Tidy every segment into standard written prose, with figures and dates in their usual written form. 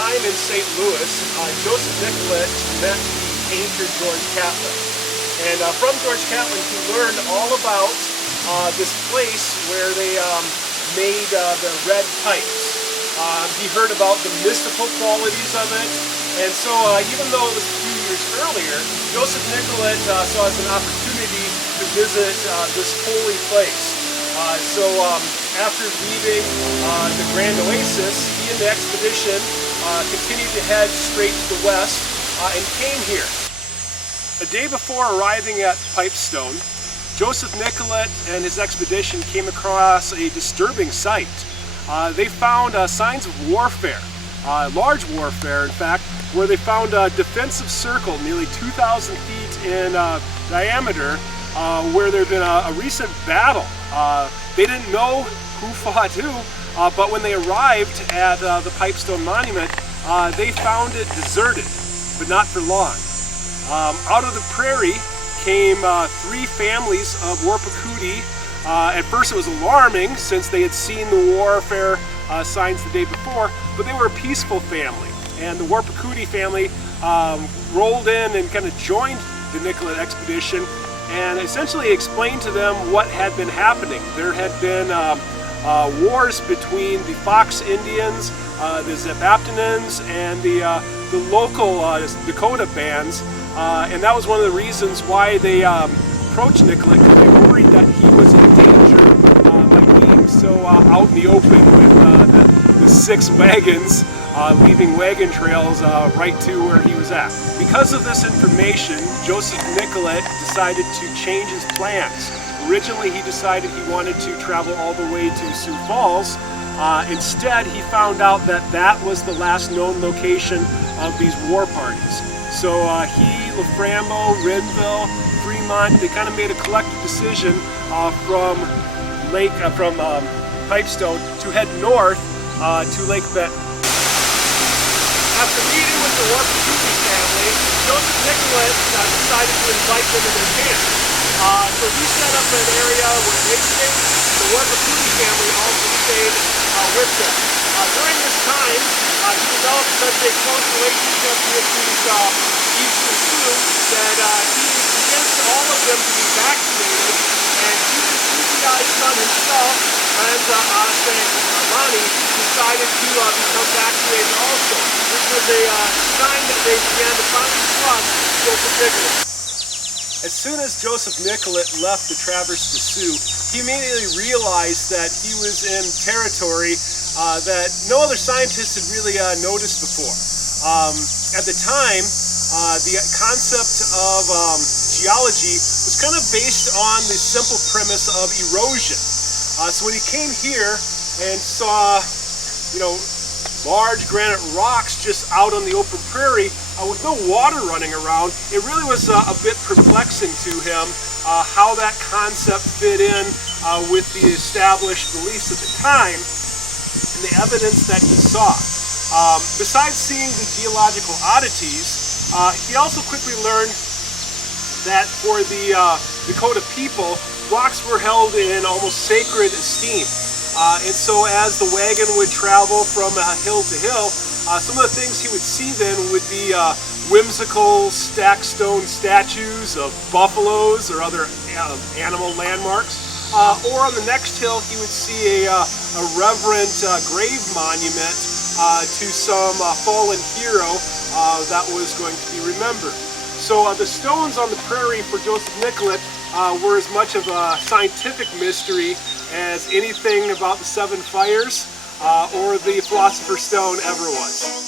time in St. Louis, Joseph Nicollet met the painter George Catlin. And from George Catlin, he learned all about this place where they made the red pipes. He heard about the mystical qualities of it, and so even though it was a few years earlier, Joseph Nicollet saw it as an opportunity to visit this holy place. So after leaving the Grand Oasis, he and the expedition continued to head straight to the west and came here. A day before arriving at Pipestone, Joseph Nicollet and his expedition came across a disturbing sight. They found signs of warfare, large warfare in fact, where they found a defensive circle nearly 2,000 feet in diameter where there had been a recent battle. They didn't know who fought who, but when they arrived at the Pipestone Monument, they found it deserted, but not for long. Out of the prairie came 3 families of Warpakudi. At first it was alarming since they had seen the warfare signs the day before, but they were a peaceful family. And the Warpakudi family rolled in and kind of joined the Nicollet expedition and essentially explained to them what had been happening. There had been wars between the Fox Indians, the Zepaptonans, and the local Dakota bands, and that was one of the reasons why they approached Nicollet, because they worried that he was in danger by being so out in the open with the 6 wagons, leaving wagon trails right to where he was at. Because of this information, Joseph Nicollet decided to change his plans. Originally he decided he wanted to travel all the way to Sioux Falls. Instead he found out that that was the last known location of these war parties. So he, Lafraimboise, Renville, Frement, they kind of made a collective decision from Pipestone to head north to Lake Benton. After meeting with the Warpakudi family, Joseph Nicollet decided to invite them to their camp. So he set up an area where they stayed. The Warpakudi family also stayed with them. During this time, he developed such a close relationship with these Eastern Sioux that he convinced all of them to be vaccinated, and even Eugene son himself, Amani, decided to become vaccinated also. This was a sign that they began to finally trust Joseph Nicollet. As soon as Joseph Nicollet left to traverse the Sioux, he immediately realized that he was in territory that no other scientist had really noticed before. At the time, the concept of geology was kind of based on the simple premise of erosion. So when he came here and saw, large granite rocks just out on the open prairie with no water running around, it really was a bit perplexing to him how that concept fit in with the established beliefs at the time and the evidence that he saw. Besides seeing the geological oddities, he also quickly learned that for the Dakota people, rocks were held in almost sacred esteem. And so as the wagon would travel from hill to hill, some of the things he would see then would be whimsical stacked stone statues of buffaloes or other animal landmarks. Or on the next hill he would see a reverent grave monument to some fallen hero that was going to be remembered. So the stones on the prairie for Joseph Nicollet were as much of a scientific mystery as anything about the 7 fires or the Philosopher's Stone ever was.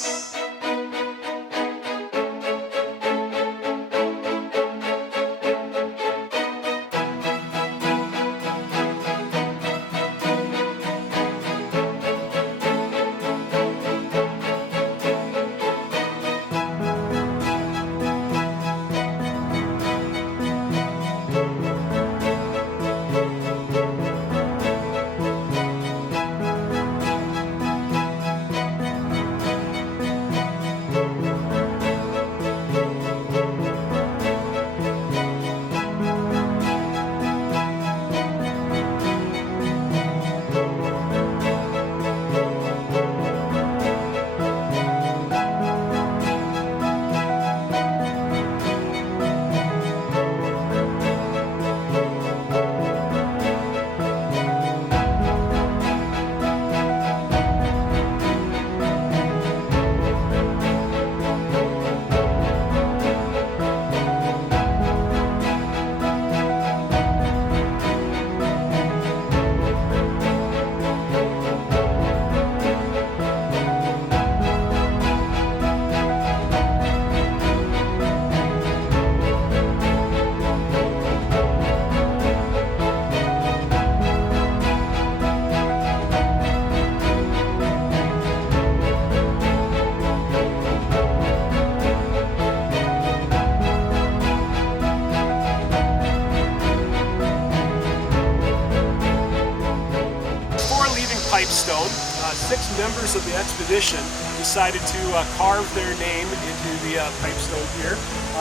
members of the expedition decided to carve their name into the pipestone here.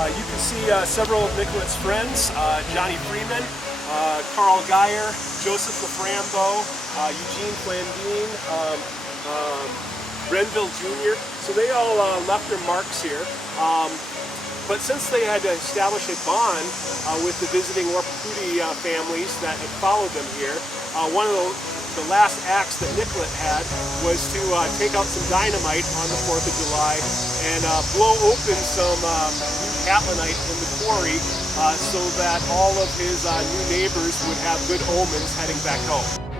You can see several of Nicollet's friends, Johnny Freeman, Carl Geyer, Joseph Lafraimboise, Eugene Flandin, Renville Jr. So they all left their marks here. But since they had established a bond with the visiting Wapiti families that had followed them here, one of the last acts that Nicollet had was to take out some dynamite on the 4th of July and blow open some new catlinite in the quarry so that all of his new neighbors would have good omens heading back home.